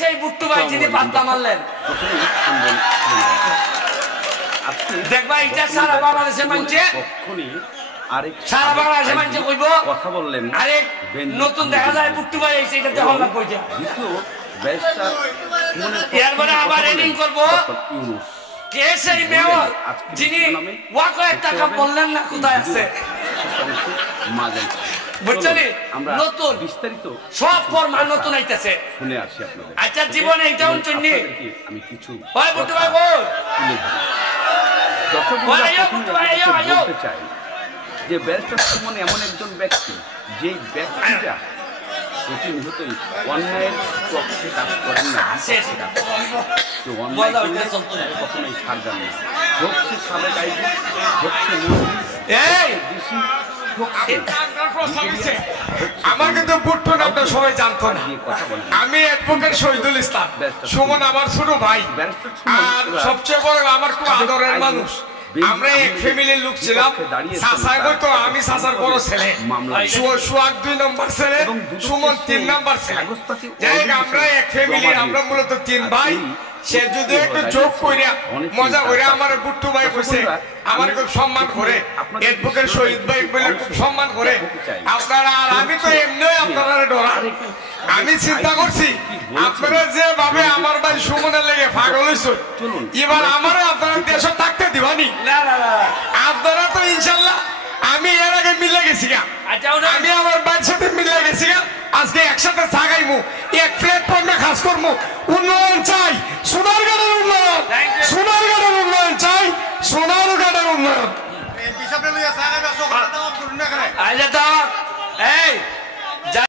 সেই বুট্টু ভাই যিনি পাত্তা মারলেন দেখবা এটা সারা বাংলাদেশে মানছে সারা বাংলাদেশে মানছে কইব কথা বললেন আরে নতুন দেখা যায় বুট্টু ভাই এসে এটা দেখার লাগ কইছে এরপরে আবার রেডিং করবো কে সেই মেয়র যিনি ওয়াকয়ের টাকা বললেন না কোথায় আছে বুঝছেন নতুন বিস্তারিত সব ফরমান নতুন আইতেছে শুনে আসি আপনাদের আচ্ছা জীবনে এটা উনচন্নি আমি কিছু ভাই বুট্টু ভাই বল বলতে চাই যে ব্যারিস্টার সুমন এমন একজন ব্যক্তি যে ব্যক্তিটা প্রতিনিয়তই অন্যায়ের পক্ষে কাজ করেন না কখনোই ছাড় দেন না হোক সে সাবেক আইজি হোক সে আমার কিন্তু বুট্টু নামটা সবাই জানতো না আমি অ্যাডভোকেট শহীদুল ইসলাম সুমন আমার ছোট ভাই আর সবচেয়ে বড় আমার খুব আদরের মানুষ আমরা এক ফ্যামিলির লোক ছিলাম সাসাই কইতো আমি সাসার বড় ছেলে সুয়াগ 2 নম্বর ছেলে সুমন 3 নম্বর ছেলে যাই আমরা এক ফ্যামিলির আমরা মূলত 3 ভাই সে যদি একটু যোগ কইরা মজা কইরা আমার বুট্টু ভাই কইছে আমার খুব সম্মান করে অ্যাডভোকেট শহীদ ভাই বলে খুব সম্মান করে আপনারা আর আমি তো এমনিই আপনারা ডরা আমি চিন্তা করছি আপনারা যেভাবে আমার ভাই সুমনের লেগে পাগল হইছে এবার আমারে আপনারা দেশে থাকতে দিবানি না না না আপনারা তো ইনশাআল্লাহ আমি এর আগে মিলে গেছি আমি আমার ভাইয়ের সাথে মিলে গেছি আজকে একসাথে থাকাইমু এক প্ল্যাটফর্মে কাজ করবো উন্নয়ন চাই সোনারগাঁওয়ের উন্নয়ন সোনারগাঁওয়ের উন্নয়ন চাই সোনারগাঁওয়ের উন্নয়ন আচ্ছা তো এই